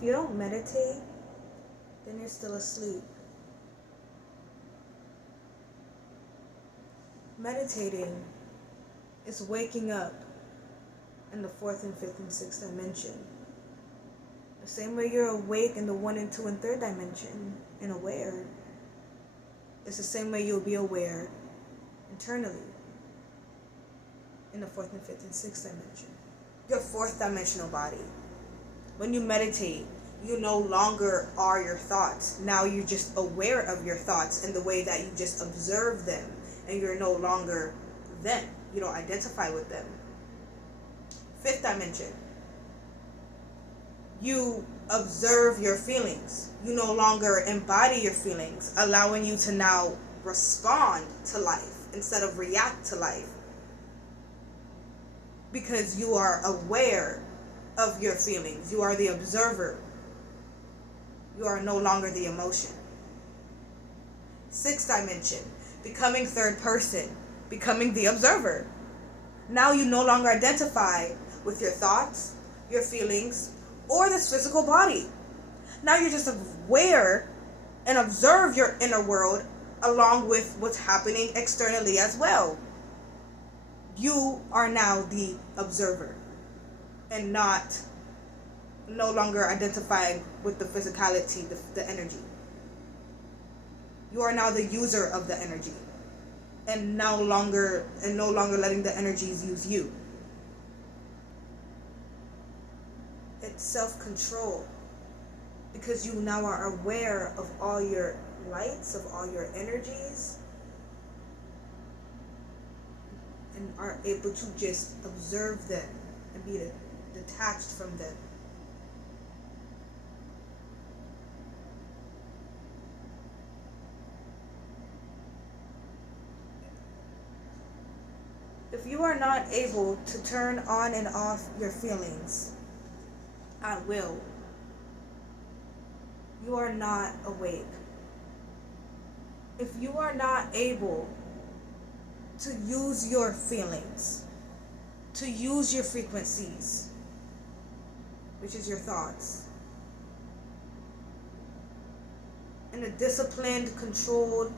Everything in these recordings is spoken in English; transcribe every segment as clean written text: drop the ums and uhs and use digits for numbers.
If you don't meditate, then you're still asleep. Meditating is waking up in the fourth and fifth and sixth dimension. The same way you're awake in the one and two and third dimension and aware, it's the same way you'll be aware internally in the fourth and fifth and sixth dimension. Your fourth dimensional body. When you meditate, you no longer are your thoughts. Now you're just aware of your thoughts in the way that you just observe them, and you're no longer them. You don't identify with them. Fifth dimension. You observe your feelings. You no longer embody your feelings, allowing you to now respond to life instead of react to life. Because you are aware of your feelings. You are the observer. You are no longer the emotion. Sixth dimension, becoming third person, becoming the observer. Now you no longer identify with your thoughts, your feelings, or this physical body. Now you're just aware and observe your inner world along with what's happening externally as well. You are now the observer and no longer identifying with the physicality, the energy. You are now the user of the energy and no longer letting the energies use you. It's self-control, because you now are aware of all your lights, of all your energies, and are able to just observe them and be detached from them. If you are not able to turn on and off your feelings at will, you are not awake. If you are not able to use your feelings, to use your frequencies, which is your thoughts, in a disciplined, controlled,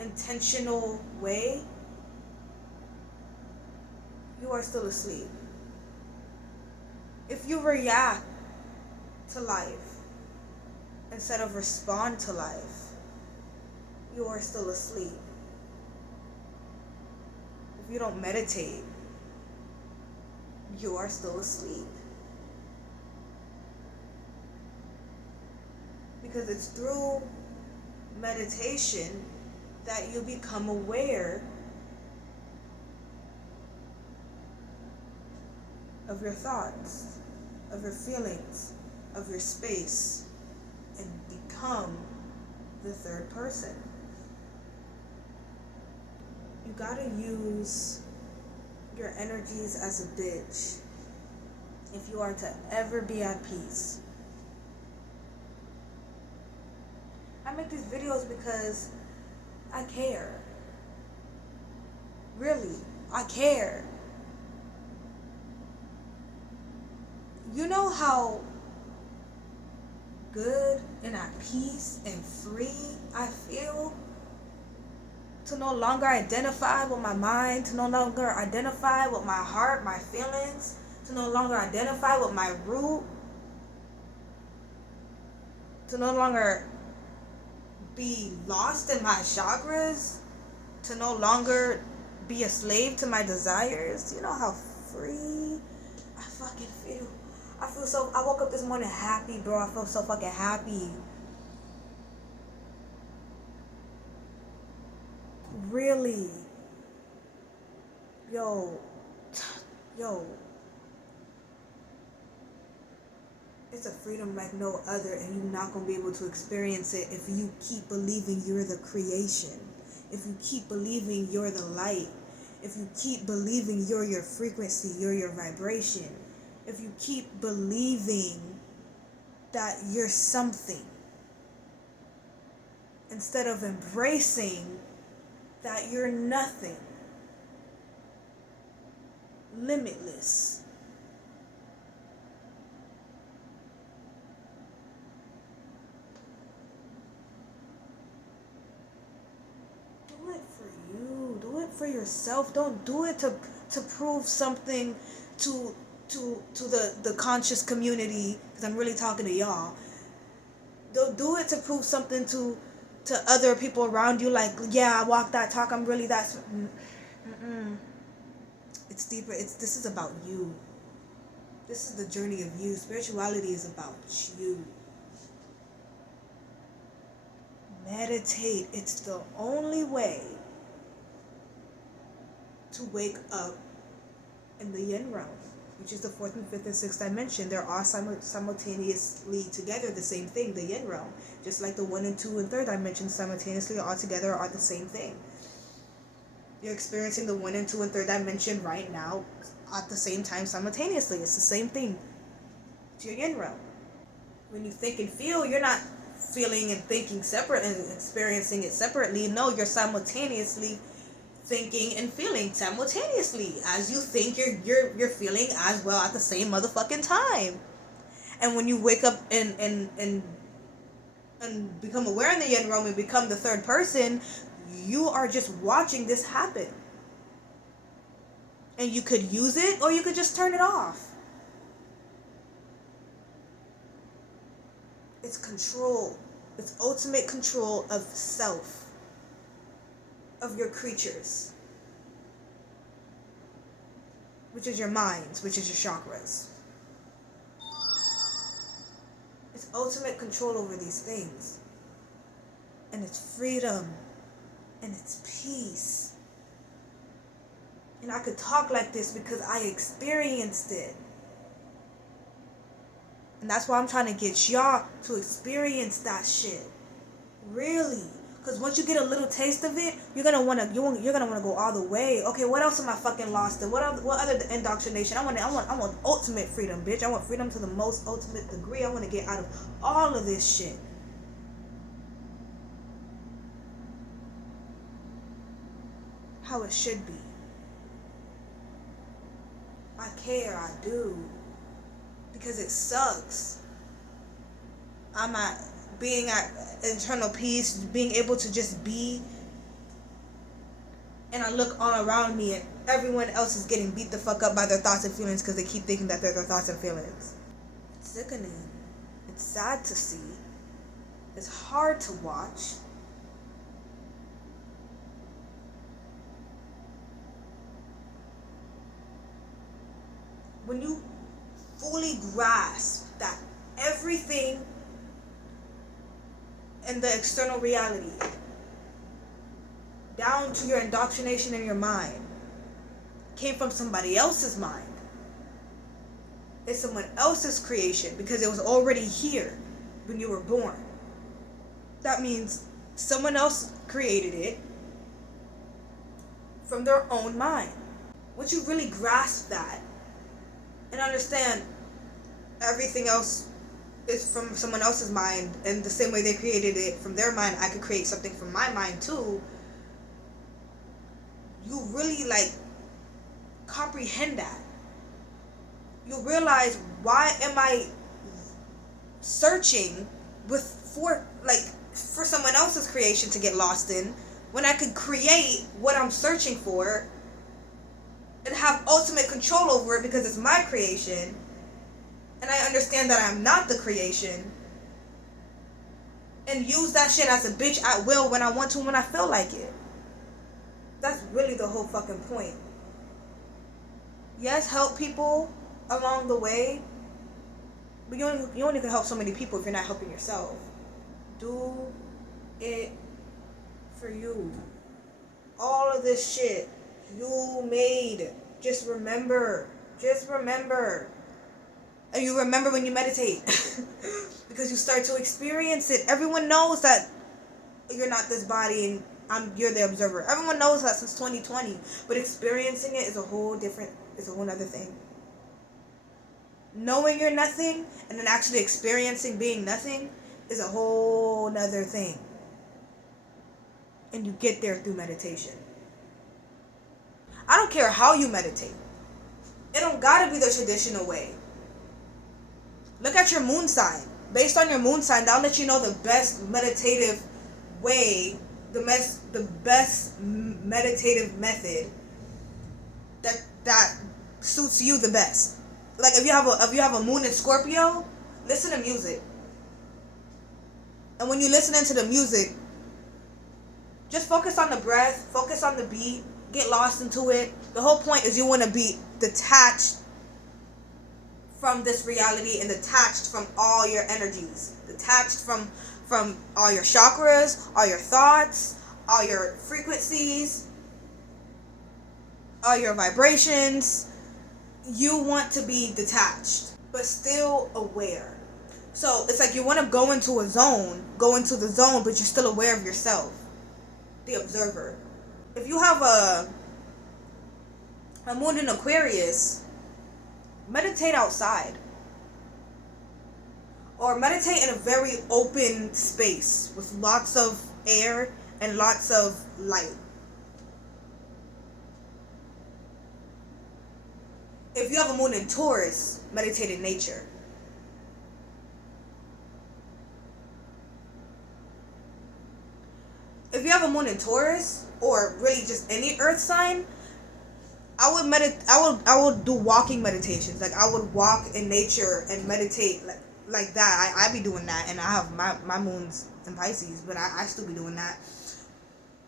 intentional way, you are still asleep. If you react to life instead of respond to life, you are still asleep. If you don't meditate, you are still asleep. Because it's through meditation that you become aware of your thoughts, of your feelings, of your space, and become the third person. You gotta use your energies as a bitch if you are to ever be at peace. I make these videos because I care. Really, I care. You know how good and at peace and free I feel? To no longer identify with my mind, to no longer identify with my heart, my feelings, to no longer identify with my root, to no longer be lost in my chakras, to no longer be a slave to my desires. You know how free I fucking feel. I woke up this morning happy, bro. I felt so fucking happy. Really. Yo. It's a freedom like no other, and you're not going to be able to experience it if you keep believing you're the creation. If you keep believing you're the light. If you keep believing you're your frequency, you're your vibration. If you keep believing that you're something, instead of embracing that you're nothing, limitless. for yourself. Don't do it to prove something to the conscious community, because I'm really talking to y'all. Don't do it to prove something to other people around you, like, yeah, I walk that talk, I'm really that. It's deeper. This is about you. This is the journey of you. Spirituality is about you. Meditate. It's the only way to wake up in the yin realm, which is the fourth and fifth and sixth dimension. They are simultaneously together the same thing, the yin realm. Just like the 1 and 2 and 3rd dimensions simultaneously all together are the same thing. You're experiencing the 1 and 2 and 3rd dimension right now at the same time simultaneously. It's the same thing. It's your yin realm. When you think and feel, you're not feeling and thinking separate and experiencing it separately. No, you're simultaneously thinking and feeling simultaneously. As you think, you're feeling as well at the same motherfucking time. And when you wake up and become aware in the yin realm and become the third person, you are just watching this happen. And you could use it or you could just turn it off. It's control. It's ultimate control of self, of your creatures, which is your minds, which is your chakras. It's ultimate control over these things. And it's freedom. And it's peace. And I could talk like this because I experienced it. And that's why I'm trying to get y'all to experience that shit. Really. Because once you get a little taste of it, you're gonna wanna go all the way. Okay, what else am I fucking lost in? What other indoctrination? I want ultimate freedom, bitch. I want freedom to the most ultimate degree. I want to get out of all of this shit. How it should be. I care, I do. Because it sucks. I'm at being at internal peace, being able to just be, and I look all around me and everyone else is getting beat the fuck up by their thoughts and feelings because they keep thinking that they're their thoughts and feelings. It's sickening. It's sad to see. It's hard to watch. When you fully grasp that everything in the external reality, down to your indoctrination in your mind, came from somebody else's mind. It's someone else's creation because it was already here when you were born. That means someone else created it from their own mind. Once you really grasp that and understand everything else is from someone else's mind, and the same way they created it from their mind, I could create something from my mind too. You really comprehend that. You realize, why am I searching for someone else's creation to get lost in when I could create what I'm searching for and have ultimate control over it because it's my creation, and I understand that I'm not the creation, and use that shit as a bitch at will when I want to, when I feel like it. That's really the whole fucking point. Yes, help people along the way, but you only can help so many people if you're not helping yourself. Do it for you. All of this shit you made. Just remember. And you remember when you meditate. Because you start to experience it. Everyone knows that you're not this body and you're the observer. Everyone knows that since 2020. But experiencing it is a whole nother thing. Knowing you're nothing and then actually experiencing being nothing is a whole nother thing. And you get there through meditation. I don't care how you meditate. It don't gotta be the traditional way. Look at your moon sign. Based on your moon sign, that'll let you know the best meditative way, the best meditative method that suits you the best. Like if you have a moon in Scorpio, listen to music. And when you listen into the music, just focus on the breath, focus on the beat, get lost into it. The whole point is you want to be detached from this reality and detached from all your energies, detached from all your chakras, all your thoughts, all your frequencies, all your vibrations. You want to be detached, but still aware. So it's like you want to go into the zone, but you're still aware of yourself, the observer. If you have a moon in Aquarius, meditate outside. Or meditate in a very open space with lots of air and lots of light. If you have a moon in Taurus, meditate in nature. If you have a moon in Taurus, or really just any earth sign, I would do walking meditations. Like I would walk in nature and meditate like that. I be doing that, and I have my moon's in Pisces, but I still be doing that.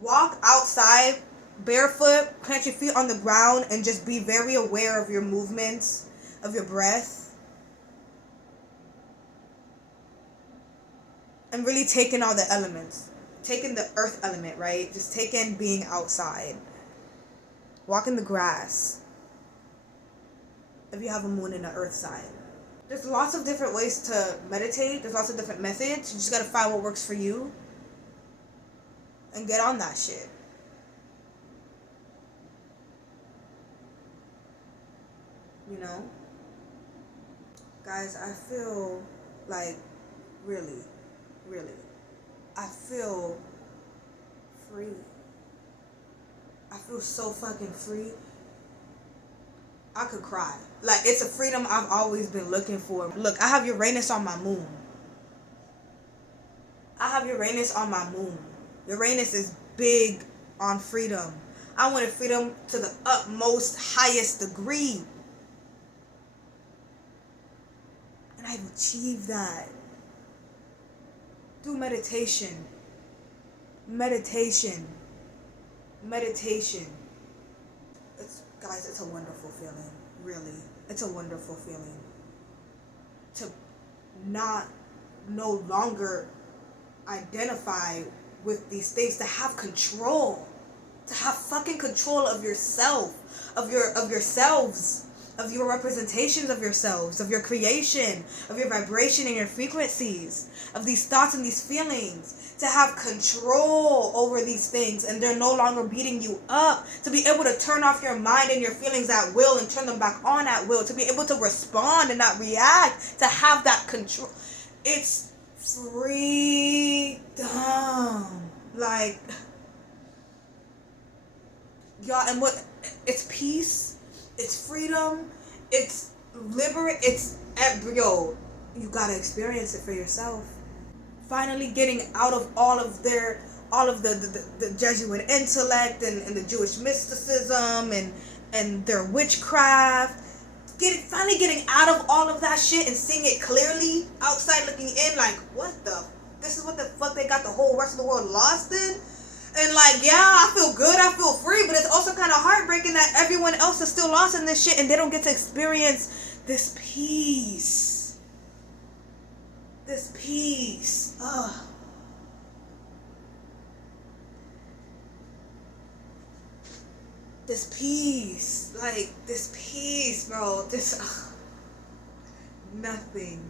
Walk outside barefoot, plant your feet on the ground, and just be very aware of your movements, of your breath, and really take in all the elements. Take in the earth element, right? Just take in being outside. Walk in the grass. If you have a moon in the earth sign. There's lots of different ways to meditate. There's lots of different methods. You just gotta find what works for you. And get on that shit. You know? Guys, I feel like really, I feel free. I feel so fucking free. I could cry. Like, it's a freedom I've always been looking for. Look, I have Uranus on my moon. Uranus is big on freedom. I wanted freedom to the utmost, highest degree. And I've achieved that. Through meditation. It's a wonderful feeling. Really. It's a wonderful feeling. To no longer identify with these things, to have control. To have fucking control of yourself, of yourselves, of your representations of yourselves, of your creation, of your vibration and your frequencies, of these thoughts and these feelings, to have control over these things, and they're no longer beating you up, to be able to turn off your mind and your feelings at will and turn them back on at will, to be able to respond and not react, to have that control. It's freedom. Like, y'all, and what, it's peace, it's freedom, it's it's, yo, you gotta experience it for yourself. Finally getting out of all of the Jesuit intellect and the Jewish mysticism and their witchcraft. Finally getting out of all of that shit and seeing it clearly, outside looking in, like, this is what the fuck they got the whole rest of the world lost in? And like, yeah, I feel good, I feel free, but it's also kind of heartbreaking that everyone else is still lost in this shit and they don't get to experience this peace. This peace. Ugh. This peace. Like, this peace, bro. Nothing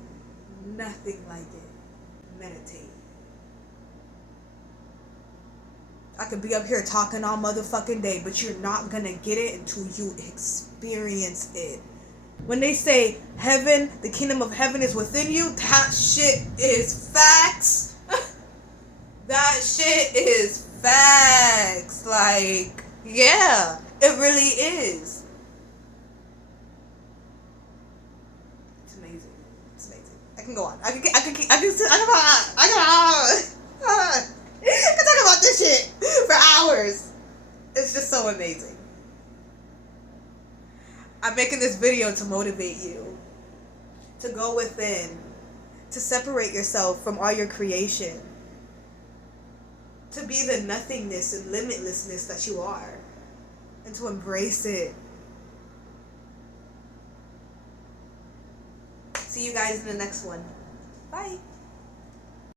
like it. Meditate. I could be up here talking all motherfucking day, but you're not gonna get it until you experience it. When they say heaven, the kingdom of heaven is within you, that shit is facts. That shit is facts. Like, yeah, it really is. It's amazing. I can go on. I can talk about this shit for hours. It's just so amazing. I'm making this video to motivate you, to go within, to separate yourself from all your creation, to be the nothingness and limitlessness that you are, and to embrace it. See you guys in the next one. Bye.